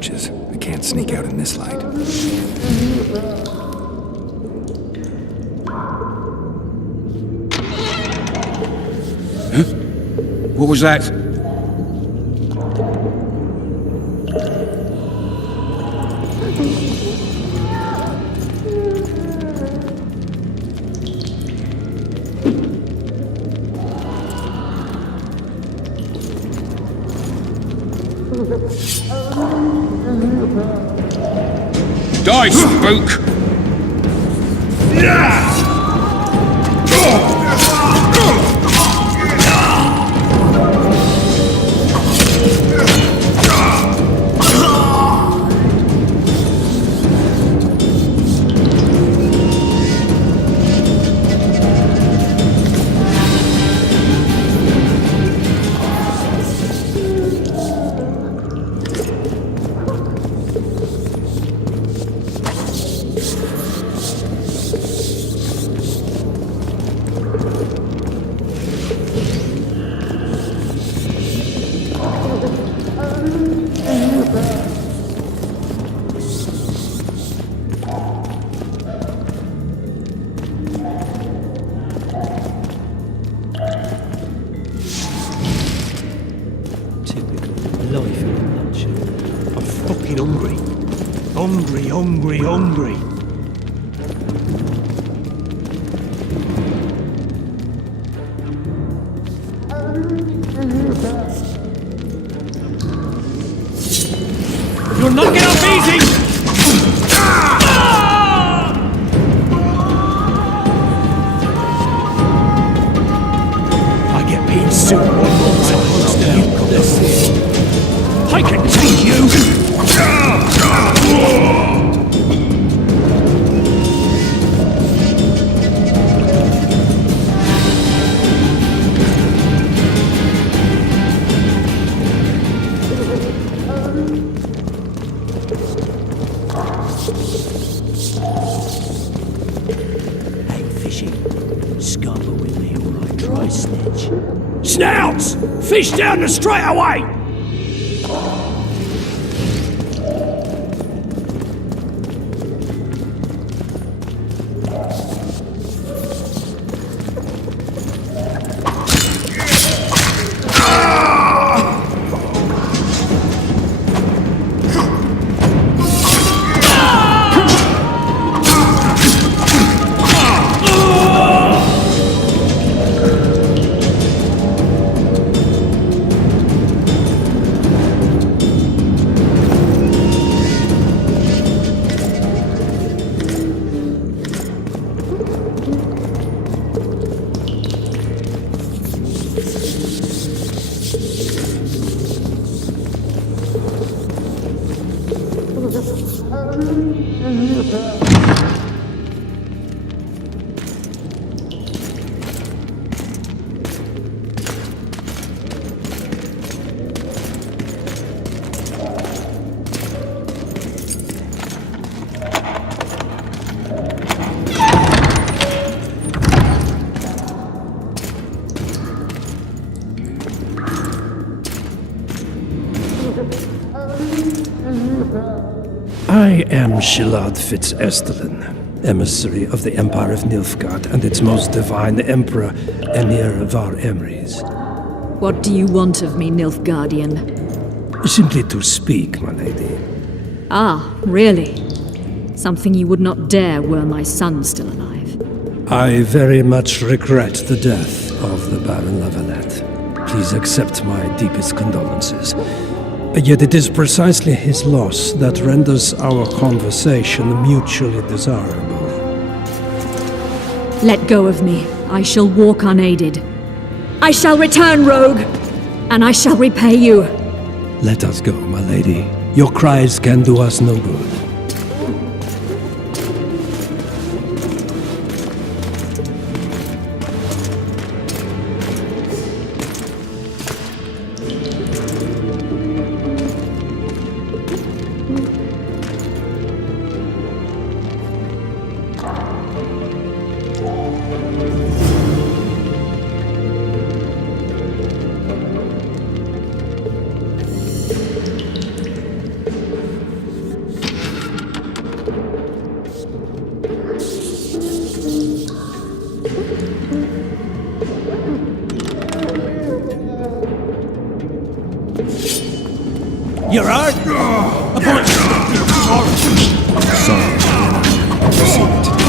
torches. I can't sneak out in this light. Huh? What was that? Die, spook! Life in a nutshell. I'm fucking hungry. Hungry. You're knocking off easy! I get paid soon one more time. I can take you! Hey, fishy. Scupper with me or I try snitch. Snouts! Fish down the straight away! I am Shilad Fitz-Estelin, emissary of the Empire of Nilfgaard and its most divine Emperor, Emir Var Emrys. What do you want of me, Nilfgaardian? Simply to speak, my lady. Ah, really? Something you would not dare were my son still alive. I very much regret the death of the Baron Lavalette. Please accept my deepest condolences. Yet it is precisely his loss that renders our conversation mutually desirable. Let go of me. I shall walk unaided. I shall return, rogue, and I shall repay you. Let us go, my lady. Your cries can do us no good. You're hurt? Sorry, I see what to do.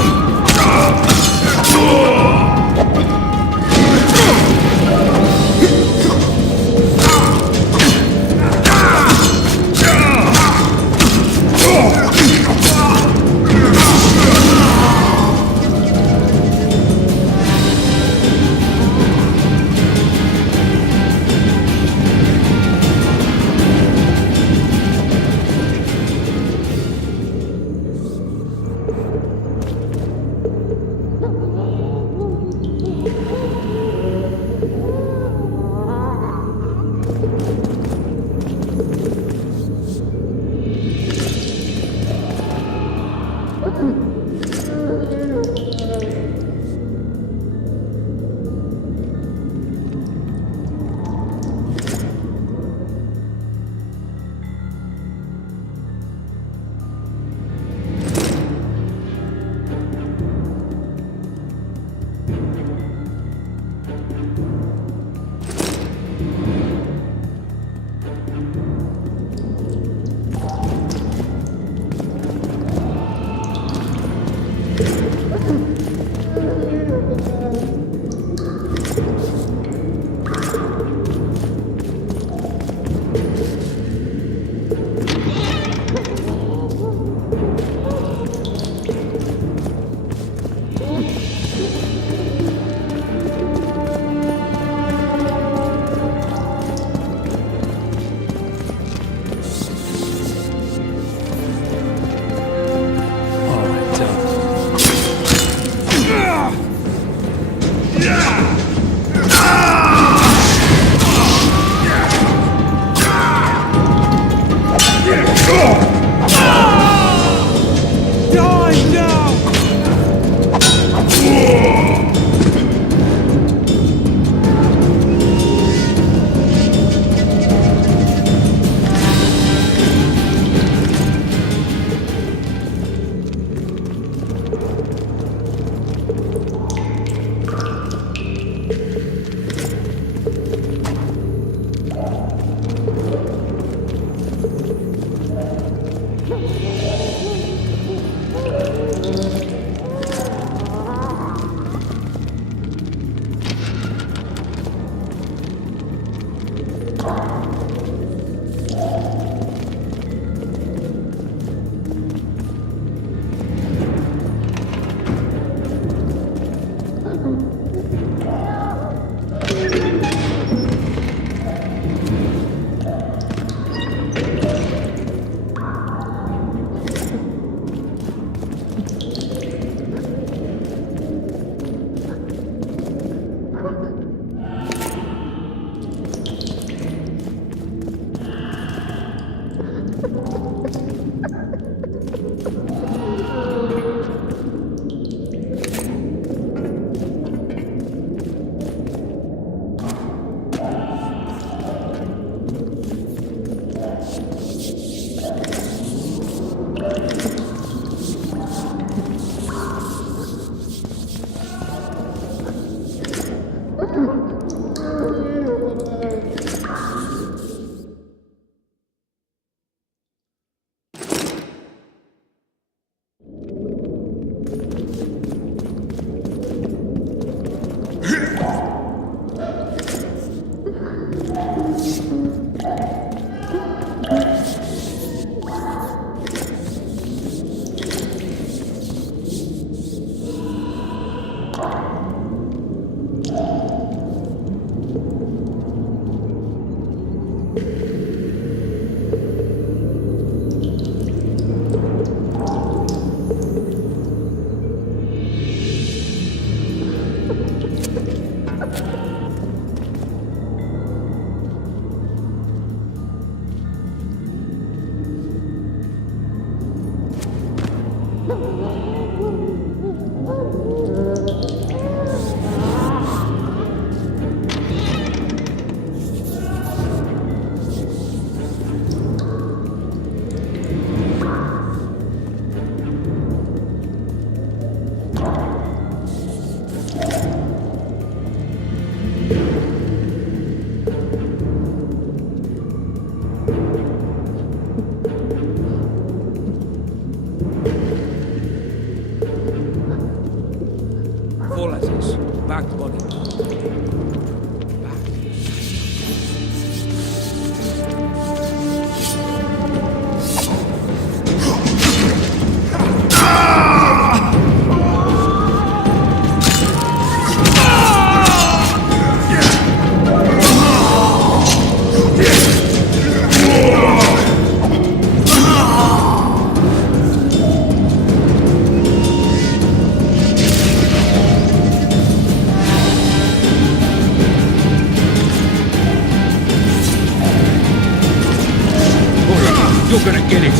You're gonna get it!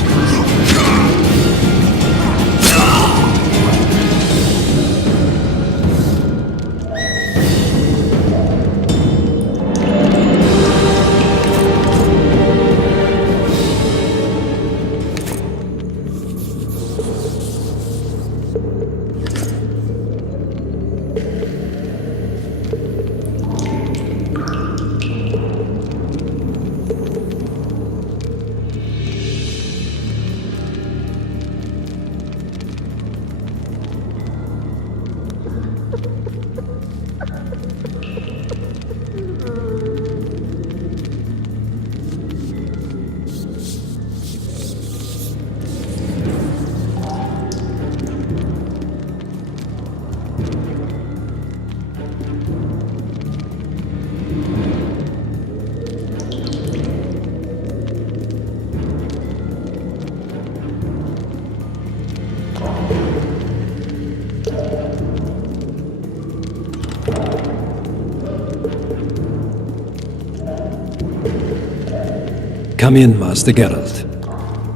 Come in, Master Geralt.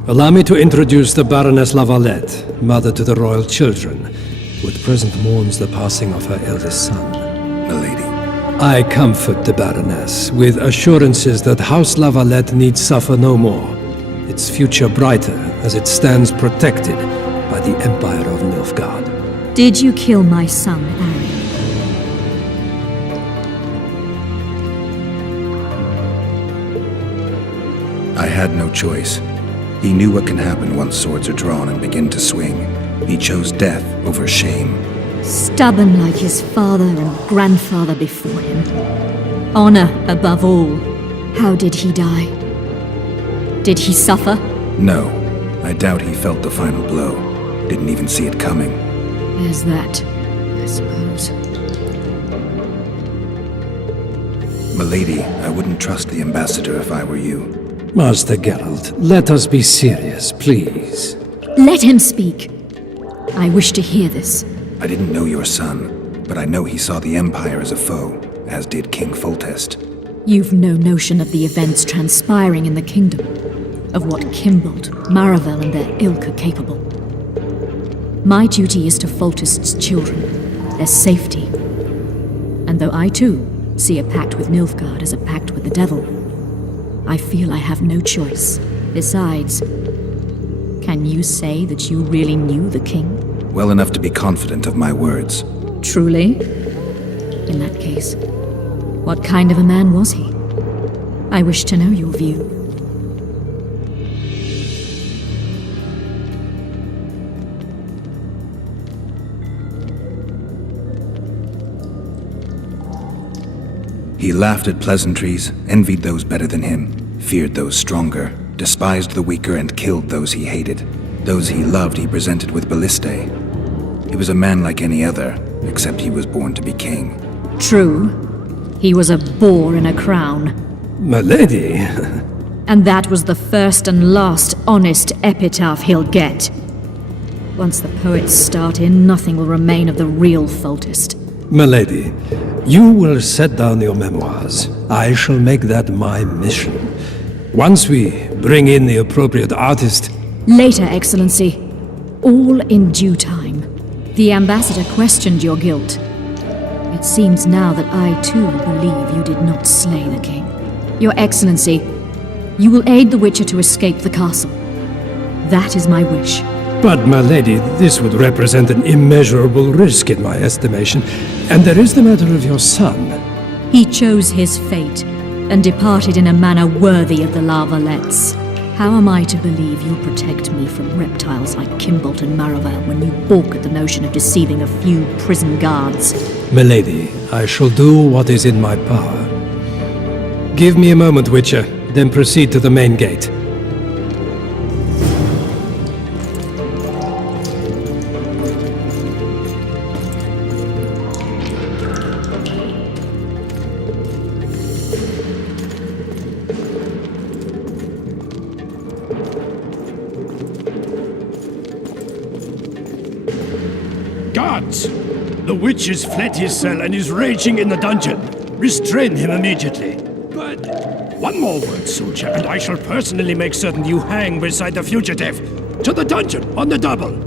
Allow me to introduce the Baroness Lavalette, mother to the royal children, who at present mourns the passing of her eldest son. Milady. I comfort the Baroness with assurances that House Lavalette need suffer no more, its future brighter as it stands protected by the Empire of Nilfgaard. Did you kill my son, Arya? I had no choice. He knew what can happen once swords are drawn and begin to swing. He chose death over shame. Stubborn like his father and grandfather before him. Honor above all. How did he die? Did he suffer? No, I doubt he felt the final blow. Didn't even see it coming. There's that, I suppose. Milady, I wouldn't trust the ambassador if I were you. Master Geralt, let us be serious, please. Let him speak. I wish to hear this. I didn't know your son, but I know he saw the Empire as a foe, as did King Foltest. You've no notion of the events transpiring in the kingdom, of what Kimbold, Maravel, and their ilk are capable. My duty is to Foltest's children, their safety. And though I too see a pact with Nilfgaard as a pact with the devil, I feel I have no choice. Besides, can you say that you really knew the king? Well enough to be confident of my words. Truly? In that case, what kind of a man was he? I wish to know your view. He laughed at pleasantries, envied those better than him, feared those stronger, despised the weaker and killed those he hated. Those he loved he presented with ballistae. He was a man like any other, except he was born to be king. True. He was a boar in a crown. Milady! And that was the first and last honest epitaph he'll get. Once the poets start in, nothing will remain of the real Foltest. Milady, you will set down your memoirs. I shall make that my mission. Once we bring in the appropriate artist... Later, Excellency. All in due time. The ambassador questioned your guilt. It seems now that I too believe you did not slay the king. Your Excellency, you will aid the Witcher to escape the castle. That is my wish. But, my lady, this would represent an immeasurable risk in my estimation. And there is the matter of your son. He chose his fate, and departed in a manner worthy of the Lavalettes. How am I to believe you'll protect me from reptiles like Kimbold and Maravel when you balk at the notion of deceiving a few prison guards? Milady, I shall do what is in my power. Give me a moment, Witcher, then proceed to the main gate. Guards! The witch has fled his cell and is raging in the dungeon. Restrain him immediately. But One more word, soldier, and I shall personally make certain you hang beside the fugitive. To the dungeon, on the double.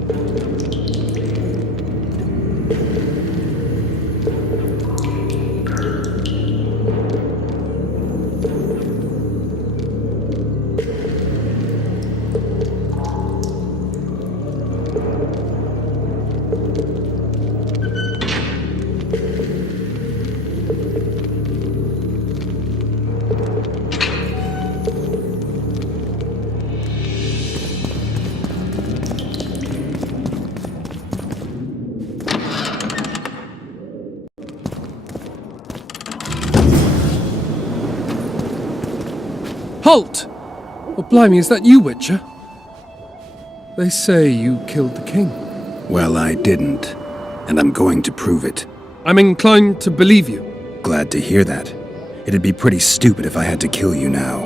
Halt! Oh, blimey, is that you, Witcher? They say you killed the king. Well, I didn't, and I'm going to prove it. I'm inclined to believe you. Glad to hear that. It'd be pretty stupid if I had to kill you now.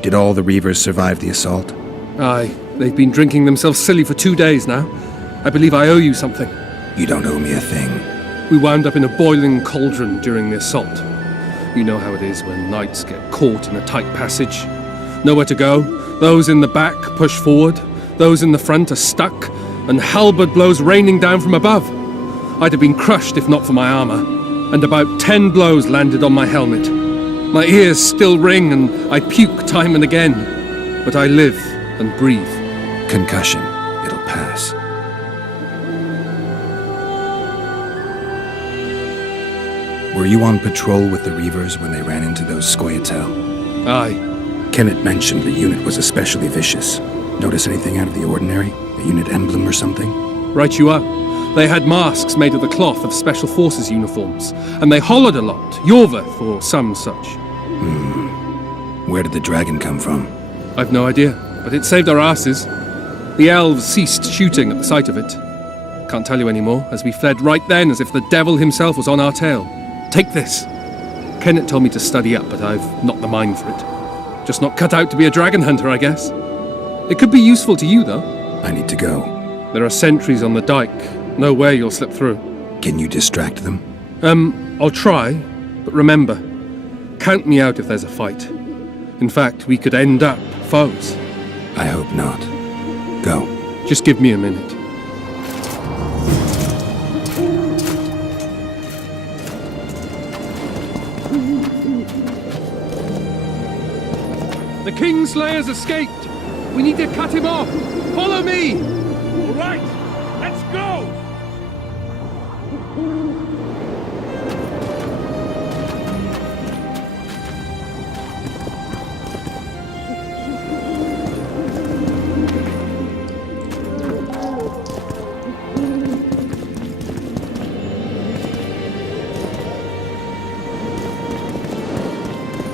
Did all the Reavers survive the assault? Aye, they've been drinking themselves silly for 2 days now. I believe I owe you something. You don't owe me a thing. We wound up in a boiling cauldron during the assault. You know how it is when knights get caught in a tight passage. Nowhere to go. Those in the back push forward. Those in the front are stuck, and halberd blows raining down from above. I'd have been crushed if not for my armor, and about 10 blows landed on my helmet. My ears still ring, and I puke time and again. But I live and breathe. Concussion. It'll pass. Were you on patrol with the Reavers when they ran into those Scoia'tael? Aye. Kenneth mentioned the unit was especially vicious. Notice anything out of the ordinary? A unit emblem or something? Right you are. They had masks made of the cloth of Special Forces uniforms, and they hollered a lot, Yorveth or some such. Where did the dragon come from? I've no idea, but it saved our asses. The elves ceased shooting at the sight of it. Can't tell you anymore, as we fled right then as if the devil himself was on our tail. Take this. Kenneth told me to study up, but I've not the mind for it. Just not cut out to be a dragon hunter, I guess. It could be useful to you, though. I need to go. There are sentries on the dike. No way you'll slip through. Can you distract them? I'll try, but remember, count me out if there's a fight. In fact, we could end up foes. I hope not. Go. Just give me a minute. The Kingslayer's escaped! We need to cut him off! Follow me! All right, let's go!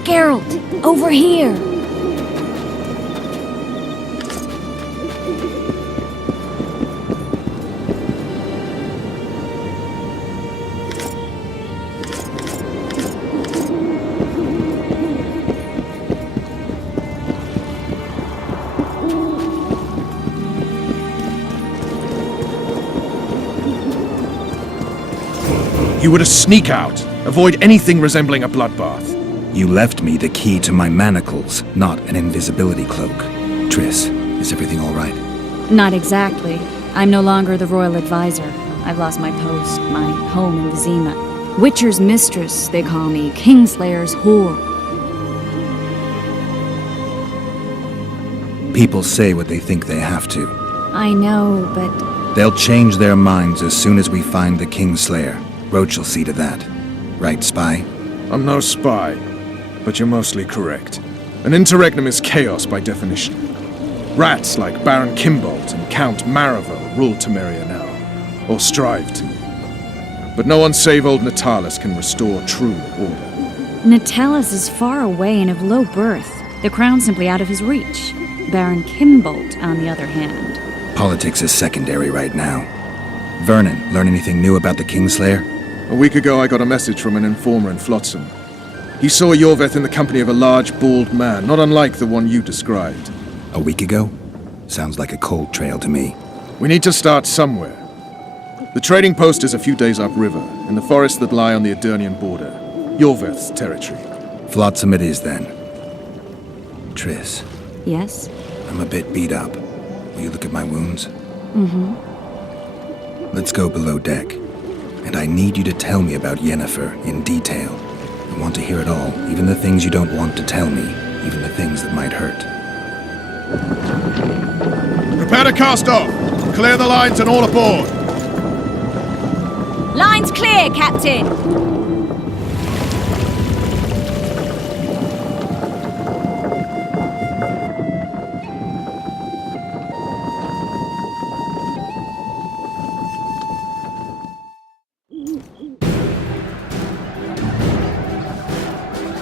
Geralt, over here! You were to sneak out. Avoid anything resembling a bloodbath. You left me the key to my manacles, not an invisibility cloak. Triss, is everything all right? Not exactly. I'm no longer the royal advisor. I've lost my post, my home in Vizima. Witcher's mistress, they call me. Kingslayer's whore. People say what they think they have to. I know, but They'll change their minds as soon as we find the Kingslayer. Roach will see to that. Right, Spy? I'm no spy, but you're mostly correct. An interregnum is chaos by definition. Rats like Baron Kimbolt and Count Maravel rule Temeria now, or strive to. But no one save old Natalis can restore true order. Natalis is far away and of low birth. The crown's simply out of his reach. Baron Kimbolt, on the other hand. Politics is secondary right now. Vernon, learn anything new about the Kingslayer? A week ago I got a message from an informer in Flotsam. He saw Yorveth in the company of a large, bald man, not unlike the one you described. A week ago? Sounds like a cold trail to me. We need to start somewhere. The trading post is a few days upriver, in the forests that lie on the Edirnian border. Yorveth's territory. Flotsam it is then. Triss, Yes? I'm a bit beat up. Will you look at my wounds? Let's go below deck. And I need you to tell me about Yennefer in detail. I want to hear it all, even the things you don't want to tell me, even the things that might hurt. Prepare to cast off! Clear the lines and all aboard! Line's clear, Captain!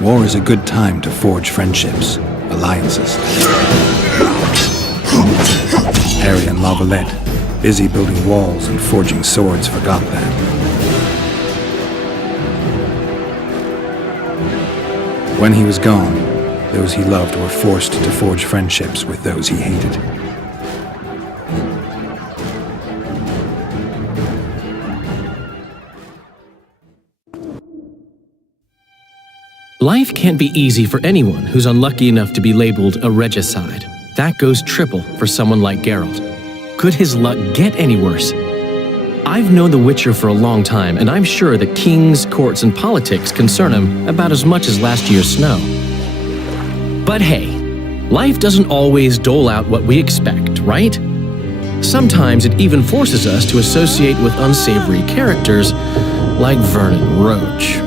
War is a good time to forge friendships, alliances. Harry and Lavalette, busy building walls and forging swords, forgot that. When he was gone, those he loved were forced to forge friendships with those he hated. Life can't be easy for anyone who's unlucky enough to be labeled a regicide. That goes triple for someone like Geralt. Could his luck get any worse? I've known the Witcher for a long time, and I'm sure that kings, courts, and politics concern him about as much as last year's snow. But hey, life doesn't always dole out what we expect, right? Sometimes it even forces us to associate with unsavory characters like Vernon Roach.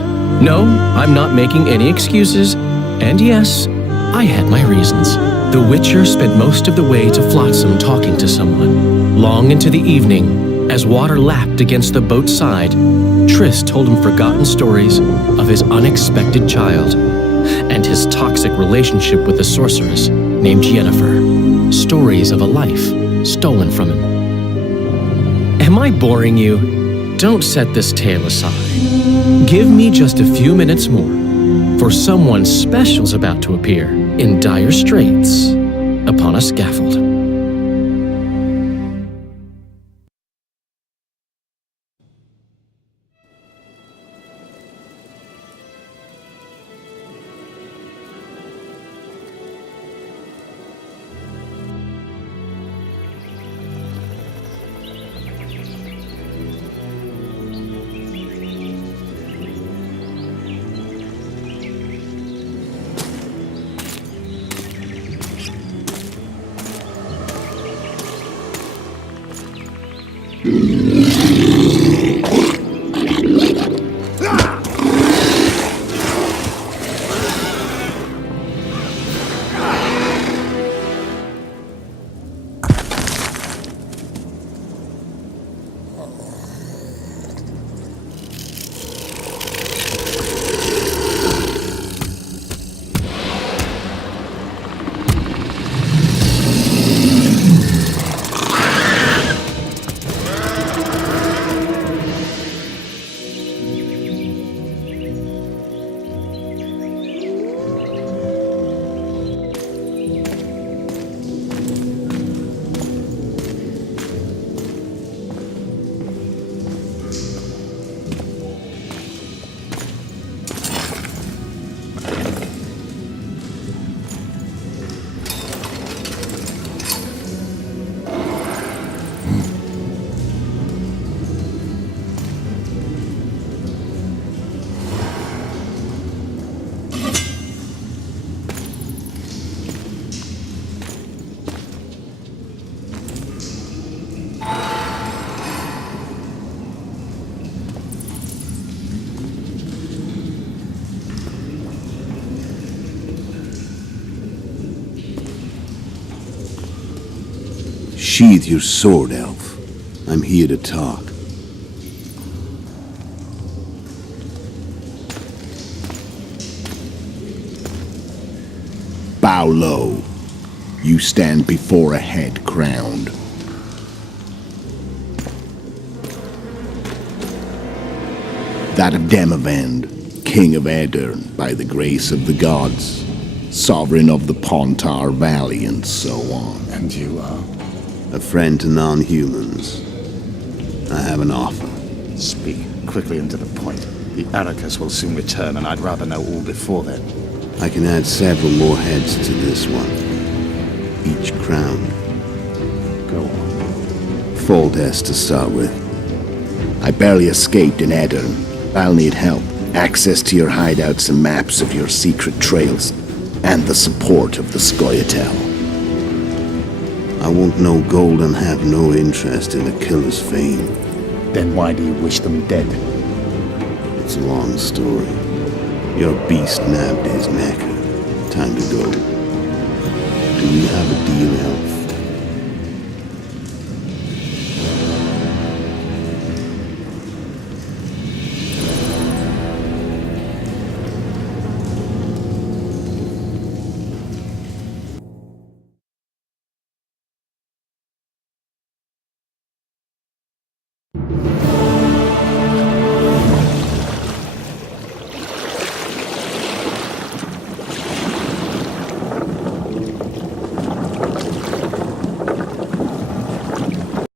No, I'm not making any excuses, and yes, I had my reasons. The Witcher spent most of the way to Flotsam talking to someone. Long into the evening, as water lapped against the boat's side, Triss told him forgotten stories of his unexpected child and his toxic relationship with a sorceress named Yennefer. Stories of a life stolen from him. Am I boring you? Don't set this tale aside. Give me just a few minutes more, for someone special's about to appear in dire straits upon a scaffold. Sheathe your sword, Elf. I'm here to talk. Bow low. You stand before a head crowned. That of Demavend, King of Aedirn, by the grace of the gods, sovereign of the Pontar Valley, and so on. And you are? A friend to non-humans. I have an offer. Speak quickly and to the point. The Arrakis will soon return, and I'd rather know all before then. I can add several more heads to this one. Each crowned. Go on. Foltest to start with. I barely escaped in Edirn. I'll need help. Access to your hideouts and maps of your secret trails. And the support of the Scoia'tael. I want no gold and have no interest in the killer's fame. Then why do you wish them dead? It's a long story. Your beast nabbed his neck. Time to go. Do we have a deal, Elf?